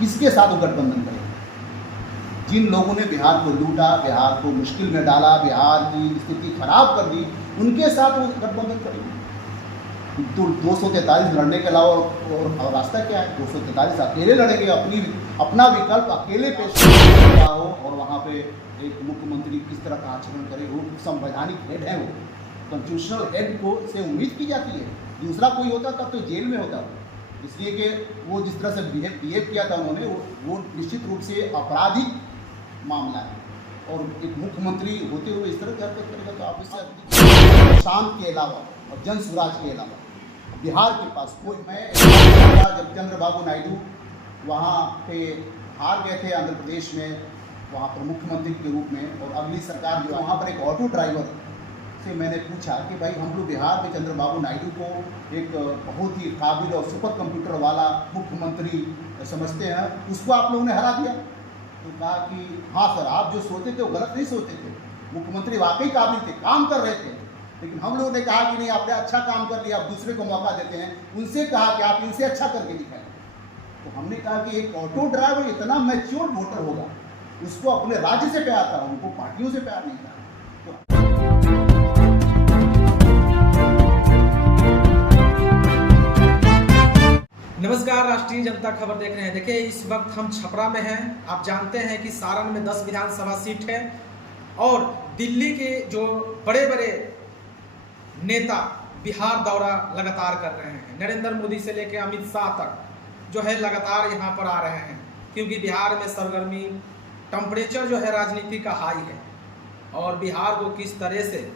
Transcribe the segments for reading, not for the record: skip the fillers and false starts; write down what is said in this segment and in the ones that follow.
किसके साथ वो गठबंधन करेंगे? जिन लोगों ने बिहार को लूटा, बिहार को मुश्किल में डाला, बिहार की स्थिति खराब कर दी, उनके साथ वो गठबंधन करेंगे। तो 243 लड़ने के अलावा और रास्ता क्या है? 243 अकेले लड़ेंगे, अपना विकल्प अकेले पेश किया हो, और वहाँ पे एक मुख्यमंत्री किस तरह का आचरण करे, वो संवैधानिक हेड है, वो कॉन्स्टिट्यूशनल हेड को से उम्मीद की जाती है। दूसरा कोई होता तब तो जेल में होता, इसलिए कि वो जिस तरह से बिहेव किया था उन्होंने, वो निश्चित रूप से आपराधिक मामला है, और एक मुख्यमंत्री होते हुए इस तरह की हरकत करेगा तो आप इससे शांत के अलावा और जन स्वराज के अलावा बिहार के पास कोई, मैं जब चंद्रबाबू नायडू वहाँ पे हार गए थे आंध्र प्रदेश में, वहाँ पर मुख्यमंत्री के रूप में, और अगली सरकार जो वहाँ पर एक ऑटो ड्राइवर से मैंने पूछा कि भाई हम लोग बिहार में चंद्रबाबू नायडू को एक बहुत ही काबिल और सुपर कंप्यूटर वाला मुख्यमंत्री समझते हैं, उसको आप लोगों ने हरा दिया। तो कहा कि हाँ सर, आप जो सोचते थे वो गलत नहीं सोचते थे, मुख्यमंत्री वाकई काबिल थे, काम कर रहे थे, लेकिन हम लोगों ने कहा कि नहीं, आपने अच्छा काम कर लिया, आप दूसरे को मौका देते हैं। उनसे कहा कि आप इनसे अच्छा करके दिखाएं। तो हमने कहा कि एक ऑटो ड्राइवर इतना मैच्योर वोटर होगा, उसको अपने राज्य से प्यार था, उनको पार्टियों से प्यार नहीं था। नमस्कार, राष्ट्रीय जनता खबर देख रहे हैं। देखिए, इस वक्त हम छपरा में हैं। आप जानते हैं कि सारण में 10 विधानसभा सीट है, और दिल्ली के जो बड़े बड़े नेता बिहार दौरा लगातार कर रहे हैं। नरेंद्र मोदी से लेकर अमित शाह तक जो है लगातार यहाँ पर आ रहे हैं, क्योंकि बिहार में सरगर्मी, टेम्परेचर जो है राजनीति का हाई है, और बिहार को किस तरह से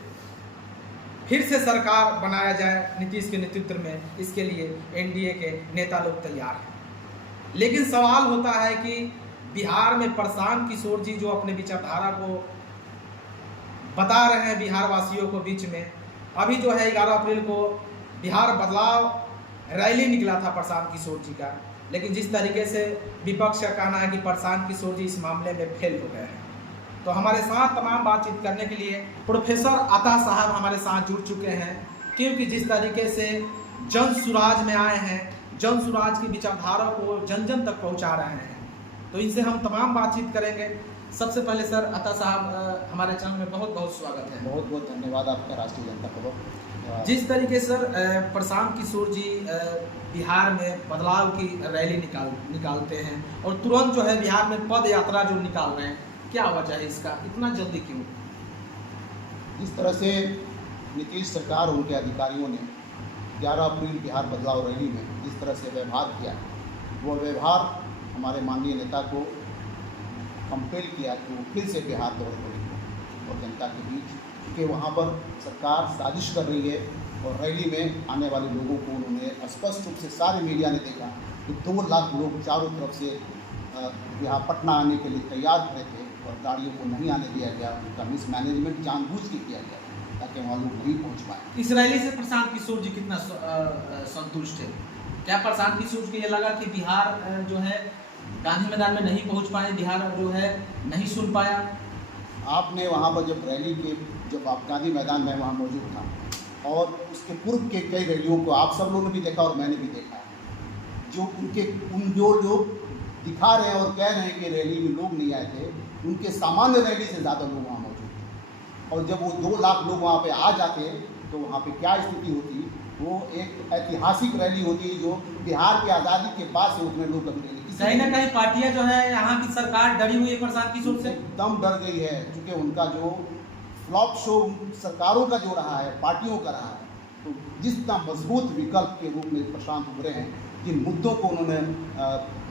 फिर से सरकार बनाया जाए नीतीश के नेतृत्व में, इसके लिए एनडीए के नेता लोग तैयार हैं। लेकिन सवाल होता है कि बिहार में प्रशांत किशोर जी जो अपने विचारधारा को बता रहे हैं बिहार वासियों को बीच में, अभी जो है 11 अप्रैल को बिहार बदलाव रैली निकला था प्रशांत किशोर जी का, लेकिन जिस तरीके से विपक्ष का कहना है कि प्रशांत किशोर जी इस मामले में फेल हो गए हैं। तो हमारे साथ तमाम बातचीत करने के लिए प्रोफेसर अता साहब हमारे साथ जुड़ चुके हैं, क्योंकि जिस तरीके से जन सुराज में आए हैं, जन सुराज की विचारधारा को जन जन तक पहुंचा रहे हैं, तो इनसे हम तमाम बातचीत करेंगे। सबसे पहले सर अता साहब, हमारे चैनल में बहुत बहुत स्वागत है। बहुत बहुत धन्यवाद आपका, राष्ट्रीय जनता खबर। जिस तरीके सर प्रशांत किशोर जी बिहार में बदलाव की रैली निकालते हैं, और तुरंत जो है बिहार में पद यात्रा जो निकाल रहे हैं, क्या वजह है इसका, इतना जल्दी क्यों? जिस तरह से नीतीश सरकार और उनके अधिकारियों ने 11 अप्रैल बिहार बदलाव रैली में जिस तरह से व्यवहार किया, वो व्यवहार हमारे माननीय नेता को कंपेल किया कि वो फिर से बिहार दौरे करेंगे और जनता के बीच, क्योंकि वहाँ पर सरकार साजिश कर रही है, और रैली में आने वाले लोगों को उन्होंने स्पष्ट रूप से सारे मीडिया ने देखा कि 2 लाख लोग चारों तरफ से यहाँ पटना आने के लिए तैयार खड़े थे, और गाड़ियों को नहीं आने दिया गया। उनका मिसमैनेजमेंट जानबूझ के किया गया ताकि वहाँ लोग नहीं पहुँच पाए। इस रैली से प्रशांत किशोर जी कितना संतुष्ट है? क्या प्रशांत किशोर को ये लगा कि बिहार जो है गांधी मैदान में नहीं पहुँच पाए, बिहार जो है नहीं सुन पाया? आपने वहाँ पर जब आप गांधी मैदान में वहाँ मौजूद था, और उसके पूर्व के कई रैलियों को आप सब लोगों ने भी देखा और मैंने भी देखा, जो लोग दिखा रहे हैं और कह रहे हैं कि रैली में लोग नहीं आए थे, उनके सामान्य रैली से ज़्यादा लोग वहाँ मौजूद थे। और जब वो 2 लाख लोग वहाँ पे आ जाते तो वहाँ पे क्या स्थिति होती? वो एक ऐतिहासिक रैली होती है, जो बिहार की आज़ादी के बाद से उतने लोग कभी नहीं। कहीं ना कहीं पार्टियां जो है यहाँ की सरकार डरी हुई है प्रशांत किशोर से, एकदम डर गई है, क्योंकि उनका जो फ्लॉप शो सरकारों का जो रहा है, पार्टियों का रहा है, तो जितना मजबूत विकल्प के रूप में प्रशांत उभरे हैं, जिन मुद्दों को उन्होंने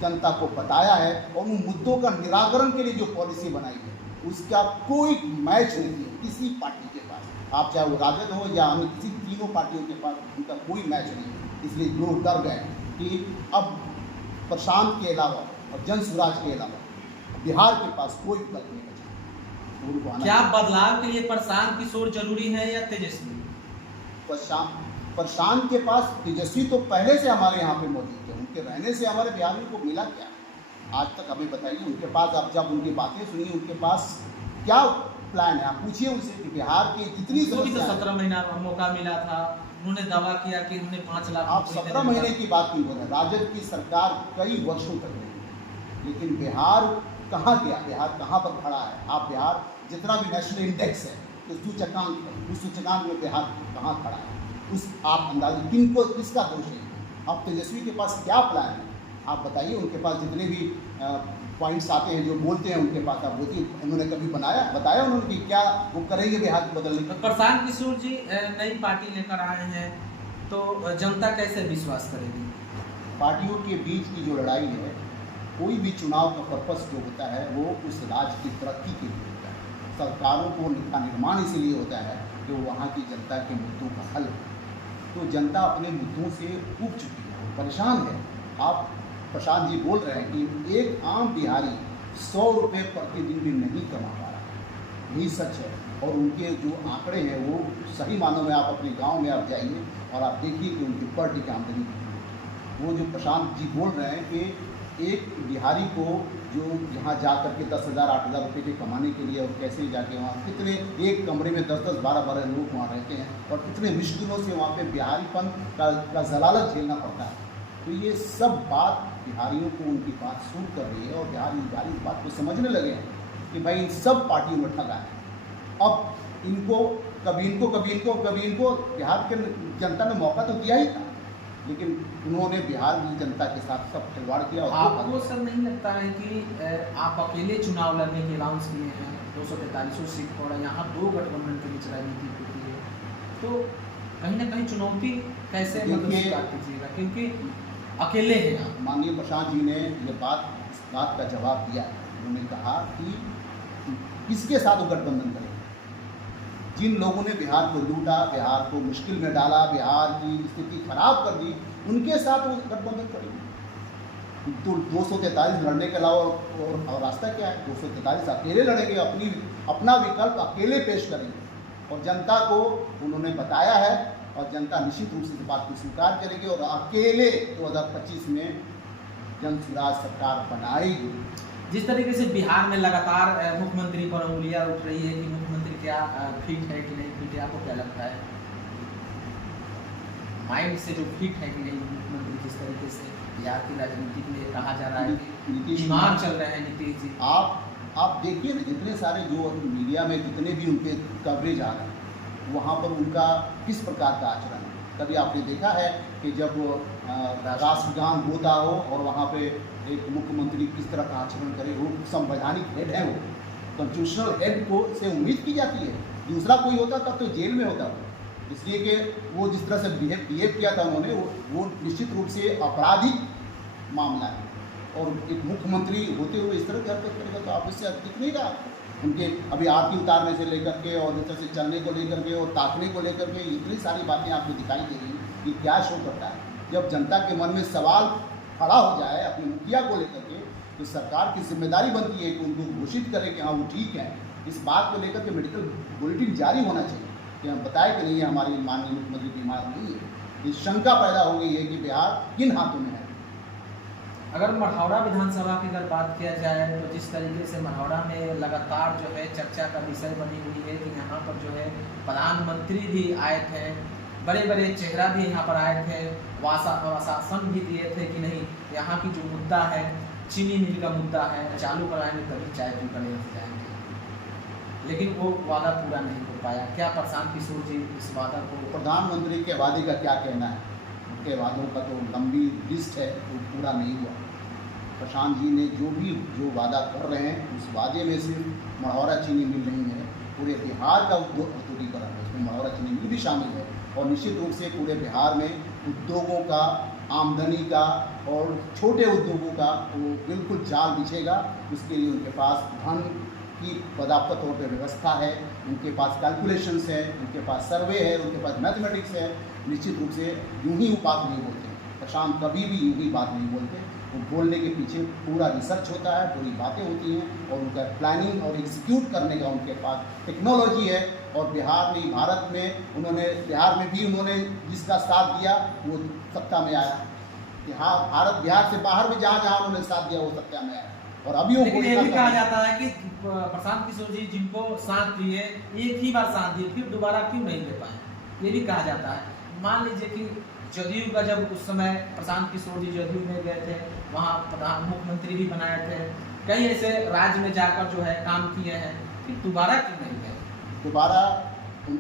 जनता को बताया है, और उन मुद्दों का निराकरण के लिए जो पॉलिसी बनाई है, उसका कोई मैच नहीं है किसी पार्टी के पास। आप चाहे वो राजद हो या अन्य किसी तीनों पार्टियों के पास उनका कोई मैच नहीं है। इसलिए लोग डर गए कि अब प्रशांत के अलावा और जन स्वराज के अलावा बिहार के पास कोई विकल्प नहीं बचा। क्या बदलाव के लिए प्रशांत किशोर जरूरी है या तेजस्वी? प्रशांत के पास तेजस्वी तो पहले से हमारे यहाँ पे मौजूद थे, उनके रहने से हमारे बिहारियों को मिला क्या आज तक? हमें बताइए, उनके पास आप जब उनकी बातें सुनिए, उनके पास क्या प्लान है? आप पूछिए उनसे कि बिहार की जितनी तो 17 महीना मौका मिला था, उन्होंने दावा किया कि उन्होंने 5 लाख। आप 17 महीने की बात क्यों बोल रहे हैं? राजद की सरकार कई वर्षों तक रही, लेकिन बिहार कहाँ गया, बिहार कहाँ पर खड़ा है? आप बिहार जितना भी नेशनल इंडेक्स है, तो सूचकांक है, उस सूचकांक में बिहार कहाँ खड़ा है? उस आप अंदाज़ा किनको, किसका दोष है? अब तेजस्वी के पास क्या प्लान है आप बताइए। उनके पास जितने भी पॉइंट्स आते हैं, जो बोलते हैं उनके पास, आप बोलिए उन्होंने कभी बताया उन्होंने कि क्या वो करेंगे बिहार को बदलने का? प्रशांत किशोर जी नई पार्टी लेकर आए हैं, तो जनता कैसे विश्वास करेगी? पार्टियों के बीच की जो लड़ाई है, कोई भी चुनाव का पर्पस जो होता है वो उस राज्य की तरक्की के लिए होता है। सरकारों का निर्माण इसीलिए होता है कि वो वहाँ की जनता के मुद्दों का हल हो। तो जनता अपने मुद्दों से ऊब चुकी है, परेशान है। आप प्रशांत जी बोल रहे हैं कि एक आम बिहारी 100 रुपये प्रतिदिन भी नहीं कमा पा रहा है, यही सच है। और उनके जो आंकड़े हैं वो सही मानों में, आप अपने गांव में आप जाइए और आप देखिए कि उनकी पर डे की आमदनी कितनी है। वो जो प्रशांत जी बोल रहे हैं कि एक बिहारी को जो यहाँ जा कर के 10,000 8,000 रुपये के कमाने के लिए, और कैसे जाके वहाँ कितने एक कमरे में 10-10 12-12 लोग वहाँ रहते हैं, और कितने मुश्किलों से वहाँ पे बिहारीपन का जलालत झेलना पड़ता है। तो ये सब बात बिहारियों को उनकी बात सूट कर रही है, और बिहारी इस बात को समझने लगे हैं कि भाई इन सब पार्टियों में ठगा है। अब इनको कभी इनको बिहार के जनता ने मौका तो दिया ही था, लेकिन उन्होंने बिहार की जनता के साथ सब खिलवाड़ किया। आपको सर नहीं लगता है कि आप अकेले चुनाव लड़ने के अनाउंस किए हैं 243 सीट पर, यहाँ 2 गठबंधन के बीच राजनीति होती है, तो कहीं ना कहीं चुनौती कैसे स्वीकार कीजिएगा, क्योंकि अकेले हैं आप? माननीय प्रशांत जी ने ये इस बात का जवाब दिया। उन्होंने कहा कि किसके साथ वो गठबंधन करें? जिन लोगों ने बिहार को लूटा, बिहार को मुश्किल में डाला, बिहार की स्थिति खराब कर दी, उनके साथ वो गठबंधन करेंगे। तो 243 लड़ने के अलावा और रास्ता क्या है? 243 अकेले लड़ेंगे, अपना विकल्प अकेले पेश करेंगे, और जनता को उन्होंने बताया है, और जनता निश्चित रूप से इस बात को स्वीकार करेगी, और अकेले 2025 में जन स्वराज सरकार बनाएगी। जिस तरीके से बिहार में लगातार मुख्यमंत्री पर उंगलियां उठ रही है कि मुख्यमंत्री क्या फिट है कि नहीं फिट है, आपको क्या लगता है? माइंड से जो फिट है कि नहीं मुख्यमंत्री, जिस तरीके से बिहार की राजनीति के लिए कहा जा रहा है कि बीमार चल रहे हैं नीतीश जी। आप देखिए ना, जितने सारे जो मीडिया में जितने भी उनके कवरेज आ रहे हैं, वहाँ पर उनका किस प्रकार का आचरण है? कभी आपने देखा है कि जब राष्ट्रगान होता हो और वहाँ पे एक मुख्यमंत्री किस तरह का आचरण करे? वो संवैधानिक हेड है, वो कॉन्स्टिट्यूशनल हेड को से उम्मीद की जाती है। दूसरा कोई होता तब तो जेल में होता, इसलिए कि वो जिस तरह से बिहेव किया था उन्होंने, वो निश्चित रूप से आपराधिक मामला है। और एक मुख्यमंत्री होते हुए इस तरह की हरकत करेगा तो आप इससे दिख नहीं रहा। उनके अभी आरती उतारने से लेकर के, और जिस तरह से चलने को लेकर के और ताकने को लेकर के, इतनी सारी बातें आपको दिखाई दे रही कि क्या शो करता है। जब जनता के मन में सवाल खड़ा हो जाए अपने मुखिया को लेकर के, तो सरकार की जिम्मेदारी बनती है कि उनको घोषित करें कि हाँ वो ठीक है। इस बात को लेकर के मेडिकल बुलेटिन जारी होना चाहिए कि हम बताएं कि नहीं, हमारी माननीय मुख्यमंत्री बीमार नहीं है। ये शंका पैदा हो गई है कि बिहार किन हाथों में है। अगर मढ़ौरा विधानसभा की अगर बात किया जाए, तो जिस तरीके से मढ़ौरा में लगातार जो है चर्चा का विषय बनी हुई है कि यहाँ पर जो है प्रधानमंत्री भी आए थे, बड़े बड़े चेहरा भी यहाँ पर आए थे, आश्वासन भी दिए थे कि नहीं यहाँ की जो मुद्दा है, चीनी मिल का मुद्दा है, चालू कराएंगे तभी चाय पी कर जाएंगे, लेकिन वो वादा पूरा नहीं हो पाया। क्या प्रशांत किशोर जी इस वादा को? प्रधानमंत्री के वादे का क्या कहना है? उनके वादों का तो लंबी लिस्ट है, वो पूरा नहीं हुआ। प्रशांत जी ने जो वादा कर रहे हैं, उस वादे में सिर्फ मढ़ौरा चीनी मिल नहीं है, पूरे बिहार का उद्योगीकरण है, उसमें मढ़ौरा चीनी मिल भी शामिल है। और निश्चित रूप से पूरे बिहार में उद्योगों का, आमदनी का और छोटे उद्योगों का वो बिल्कुल जाल बिछेगा। उसके लिए उनके पास धन की पर्याप्त तौर पर व्यवस्था है, उनके पास कैलकुलेशंस है, उनके पास सर्वे है, उनके पास मैथमेटिक्स है। निश्चित रूप से यूं ही वो बात नहीं बोलते। प्रशांत कभी भी यूं ही बात नहीं बोलते। वो बोलने के पीछे पूरा रिसर्च होता है, पूरी बातें होती हैं, और उनका प्लानिंग और एग्जीक्यूट करने का उनके पास टेक्नोलॉजी है। और बिहार में, भारत में बिहार में भी उन्होंने जिसका साथ दिया वो सत्ता में आया। बिहार से बाहर भी जहाँ उन्होंने साथ दिया वो सत्ता में आया। और अभी वो लेकिन ये भी कहा जाता है कि प्रशांत किशोर जी जिनको साथ दिए, एक ही बार साथ दिए, फिर दोबारा क्यों नहीं दे पाए, ये भी कहा जाता है। मान लीजिए कि जदयू का जब उस समय प्रशांत किशोर जी जदयू में गए थे, वहाँ प्रधान मुख्यमंत्री भी बनाए थे, कई ऐसे राज्य में जाकर जो है काम किए हैं, कि दोबारा क्यों नहीं गए? दोबारा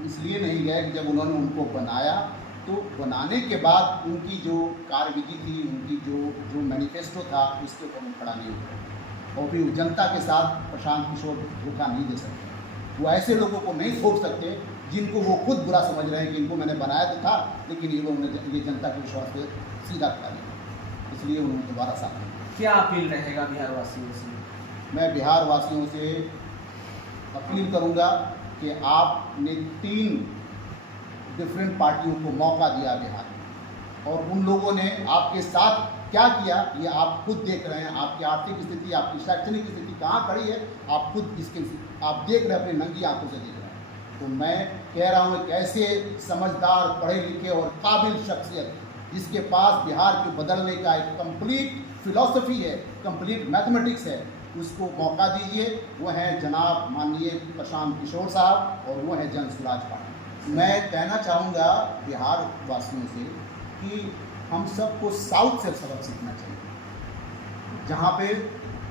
इसलिए नहीं गए कि जब उन्होंने उनको बनाया तो बनाने के बाद उनकी जो कार्यविधि थी, उनकी जो मैनिफेस्टो था, उसके ऊपर वो खड़ा नहीं हुआ। और फिर जनता के साथ प्रशांत किशोर धोखा नहीं दे सकते। वो ऐसे लोगों को नहीं छोड़ सकते जिनको वो खुद बुरा समझ रहे हैं कि इनको मैंने बनाया तो था, लेकिन ये लोग ने ये जनता के विश्वास पे सीधा खड़ा नहीं, इसलिए उन्होंने दोबारा साथ नहीं। क्या अपील रहेगा बिहार वासियों से? मैं बिहार वासियों से अपील करूंगा कि आपने 3 डिफरेंट पार्टियों को मौका दिया बिहार में, और उन लोगों ने आपके साथ क्या किया ये आप खुद देख रहे हैं। आपकी आर्थिक स्थिति, आपकी शैक्षणिक स्थिति कहाँ खड़ी है, आप खुद इसके आप देख रहे हैं, अपनी नंगी आंखों से देख रहे हैं। तो मैं कह रहा हूँ कि ऐसे समझदार, पढ़े लिखे और काबिल शख्सियत जिसके पास बिहार को बदलने का एक कंप्लीट फिलॉसफी है, कंप्लीट मैथमेटिक्स है, उसको मौका दीजिए। वो हैं जनाब माननीय प्रशांत किशोर साहब, और वो हैं जन स्वराज पार्टी। मैं कहना चाहूँगा बिहार वासियों से कि हम सबको साउथ से सबक सीखना चाहिए, जहाँ पे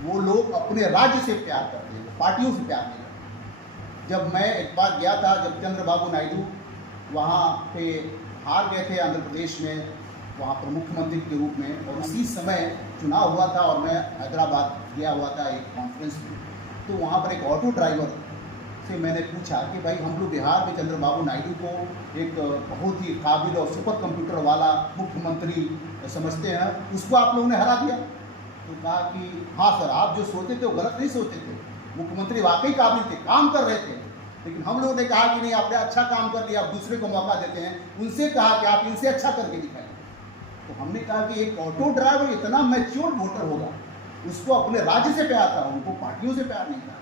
वो लोग अपने राज्य से प्यार करते हैं, पार्टियों से प्यार नहीं करते। जब मैं एक बार गया था, जब चंद्रबाबू नायडू वहाँ पे हार गए थे आंध्र प्रदेश में, वहाँ पर मुख्यमंत्री के रूप में, और उसी समय चुनाव हुआ था और मैं हैदराबाद गया हुआ था एक कॉन्फ्रेंस में। तो वहाँ पर एक ऑटो ड्राइवर से मैंने पूछा कि भाई हम लोग बिहार में चंद्रबाबू नायडू को एक बहुत ही काबिल और सुपर कंप्यूटर वाला मुख्यमंत्री समझते हैं, उसको आप लोगों ने हरा दिया। तो कहा कि हाँ सर, आप जो सोचते थे वो गलत नहीं सोचते थे, मुख्यमंत्री वाकई काबिल थे, काम कर रहे थे, लेकिन हम लोगों ने कहा कि नहीं आपने अच्छा काम कर लिया, आप दूसरे को मौका देते हैं। उनसे कहा कि आप इनसे अच्छा करके दिखाएं। तो हमने कहा कि एक ऑटो ड्राइवर इतना मैच्योर वोटर होगा, उसको अपने राज्य से प्यार था, उनको पार्टियों से प्यार नहीं था।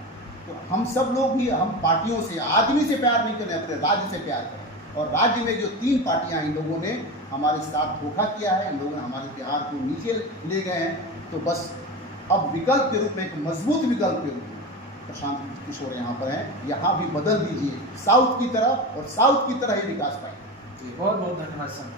तो हम सब लोग भी, हम पार्टियों से, आदमी से प्यार नहीं करें, अपने राज्य से प्यार करें। और राज्य में जो 3 पार्टियां इन लोगों ने हमारे साथ धोखा किया है, इन लोगों ने हमारे बिहार को नीचे ले गए हैं। तो बस अब विकल्प के रूप में, एक मजबूत विकल्प के रूप में प्रशांत किशोर यहाँ पर हैं, यहाँ भी बदल दीजिए साउथ की तरह, और साउथ की तरह ही विकास पाएंगे। जी, बहुत बहुत धन्यवाद सर।